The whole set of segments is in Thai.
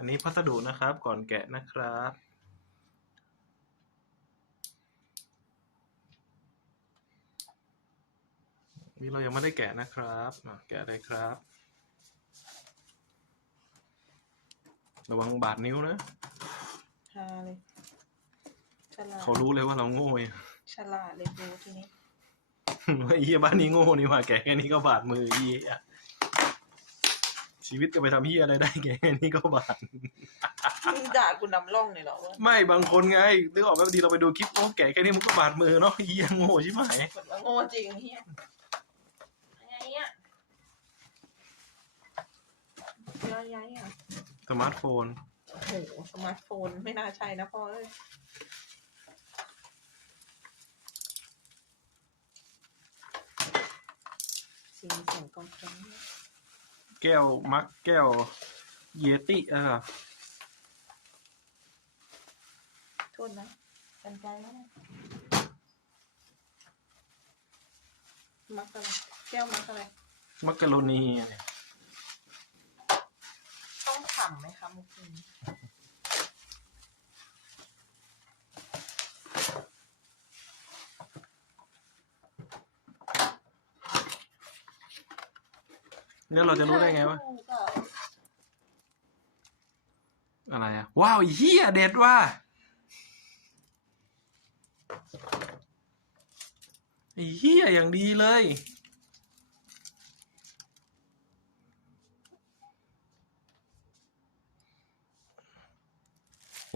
อันนี้พัสดุนะครับ ก่อนแกะนะครับนี่เรายังไม่ได้แกะนะครับอะแกะเลยครับ ระวังบาดนิ้วนะฮาเลยฉลาดเขารู้เลยว่าเราโง่ไงฉลาดเลยดูทีนี้ว่าไอ้เหี้ยบ้านนี้โง่นี่หว่าแกะแค่นี้ก็บาดมือไอ้เหี้ย ชีวิตก็ไปทำเหี้ยอะไรได้แกะแค่นี้ก็บาดมึงด่ากูนำร่องเลยเหรอวะไม่บางคนไงนึกออกไหมบางทีเราไปดูคลิปโอ้แกะแค่นี้มันก็บาดมือเนาะเหี้ยโง่ชิบหายเหมือนว่าโง่จริงเฮียยังไงอะยังไงอะสมาร์ทโฟน โอ้โหสมาร์ทโฟนไม่น่าใช่นะพ่อเอ้ยเสียงเสียงกองแข็งเนี่ย แก้วมักแก้วเยติอะโทษนะกันไกลแล้วนะมักอะไรแก้วมักอะไรมักกะโรนีเนี่ยต้องขำไหมคะมุกนี้ แล้วเราจะรู้ได้ไงว่าถูกอะอะไรอะ ว้าวไอ้เฮียเด็ดว่ะไอ้เฮียอย่างดีเลย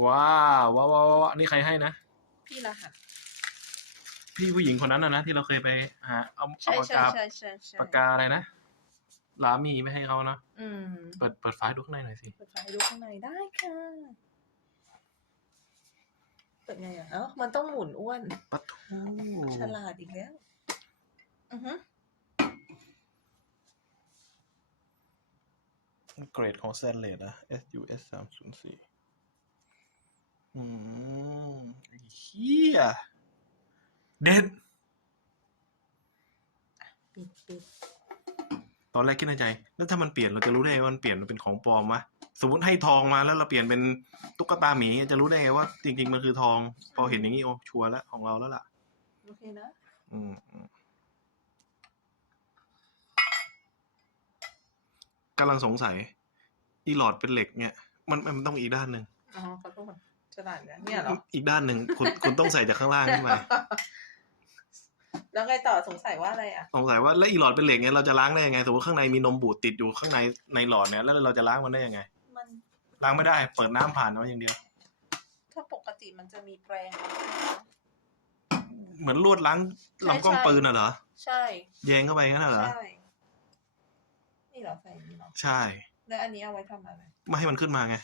ว้าวว้าวว้าวว้าวนี่ใครให้นะ พี่รหัสพี่ผู้หญิงคนนั้นนะนะที่เราเคยไปหาเอาใช่เอาปากใช่กาใช่ใช่ใช่ปากกาอะไรนะ ลามีไม่ให้เขานะอืมเปิดเปิดไฟล์ดูข้างในหน่อยสิ เปิดไฟให้ดูข้างในได้ค่ะ เปิดไงอะเอ้ามันต้องหมุนอ้วนปัทูฉลาดอีกแล้ว อือฮึเกรดของ s ซนเลดอะ SUS สามศูนย์สี่อืมเฮียเด็ด ปิดปิด ตอนแรกคิดในใจ แล้วถ้ามันเปลี่ยนเราจะรู้ได้ไงว่ามันเปลี่ยนมันเป็นของปลอมวะสมมติให้ทองมาแล้วเราเปลี่ยนเป็นตุ๊กตาหมีจะรู้ได้ไงว่า จริง ๆ มันคือทอง พอเห็นอย่างนี้โอ้ชัวร์แล้วของเราแล้วล่ะ โอเคนะ อืมอืมกำลังสงสัย อีหลอดเป็นเหล็กเนี่ย มันมันต้องอีกด้านหนึ่งอ๋อขอโทษฉลาดนะเนี่ยเหรอ อีกด้านหนึ่งคุณคุณต้องใส่จากข้างล่างขึ้นมา แล้วไงต่อสงสัยว่าอะไรอะ สงสัยว่าแล้วอีหลอดเป็นเหล็กเนี่ยเราจะล้างได้ยังไงสมมติข้างในมีนมบูดติดอยู่ข้างในในหลอดเนี่ยแล้วเราจะล้างมันได้ยังไง มันล้างไม่ได้ เปิดน้ำผ่านเอาอย่างเดียว ถ้าปกติมันจะมีแปรง เหมือนลวดล้างลำกล้องใช่ ปืนน่ะเหรอใช่แยงเข้าไปงั้นน่ะเหรอใช่นี่เหรอใส่นี่เหรอใช่ แล้วอันนี้เอาไว้ทำอะไร ไม่ให้มันขึ้นมาไง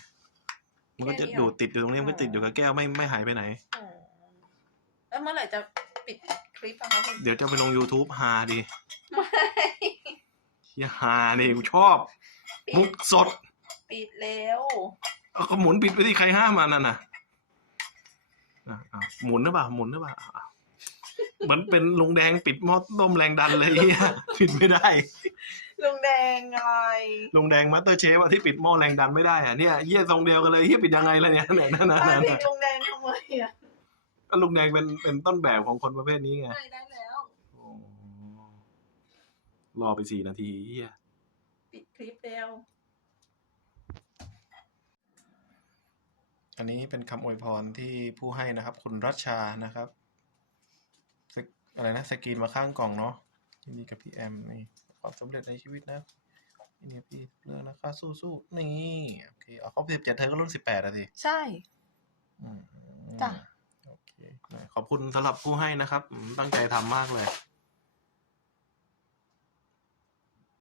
มันก็จะแค่นี้เหรอดูดติดอยู่ตรงนี้มันก็ติดอยู่กับแก้วไม่ไม่หายไปไหน อ๋อแล้วเมื่อไหร่จะ ปิดคลิปอะคะคุณเดี๋ยวจะไปลง YouTube ฮาดีไม่เฮียฮาดิกูชอบมุกสดปิดแล้ว เอาก็หมุนปิดไปที่ใครห้ามมันน่ะนะอะอะหมุนหรือเปล่าหมุนหรือเปล่าอะเหมือนเป็นลุงแดงปิดหม้อต้มแรงดันเลยเฮียปิดไม่ได้ ลุงแดงอะไรลุงแดงมาสเตอร์เชฟอะที่ปิดหม้อแรงดันไม่ได้อะเนี่ยเฮียทรงเดียวกันเลยเฮียปิดยังไงล่ะเนี่ยเนี่ยนั่นน่ะป้านั่นปิดน่ะลุงแดงทำไมอะ ก็ลุงแดงเป็นเป็นต้นแบบของคนประเภทนี้ไง ได้ได้แล้ว โอ้รอไปสี่นาทีเฮียปิดคลิปแล้วอันนี้เป็นคำอวยพรที่ผู้ให้นะครับ คุณรัชชานะครับสกอะไรนะสกรีนมาข้างกล่องเนาะยินดีกับพี่แอมนี่ความสำเร็จในชีวิตนะนี่พี่เรื่องนะคะสู้ๆนี่โอเคเอาเขาสิบเจ็ดเธอก็รุ่นสิบแปดอะสิใช่ อืม จ้ะโอเค ขอบคุณสำหรับผู้ให้นะครับ ตั้งใจทำมากเลย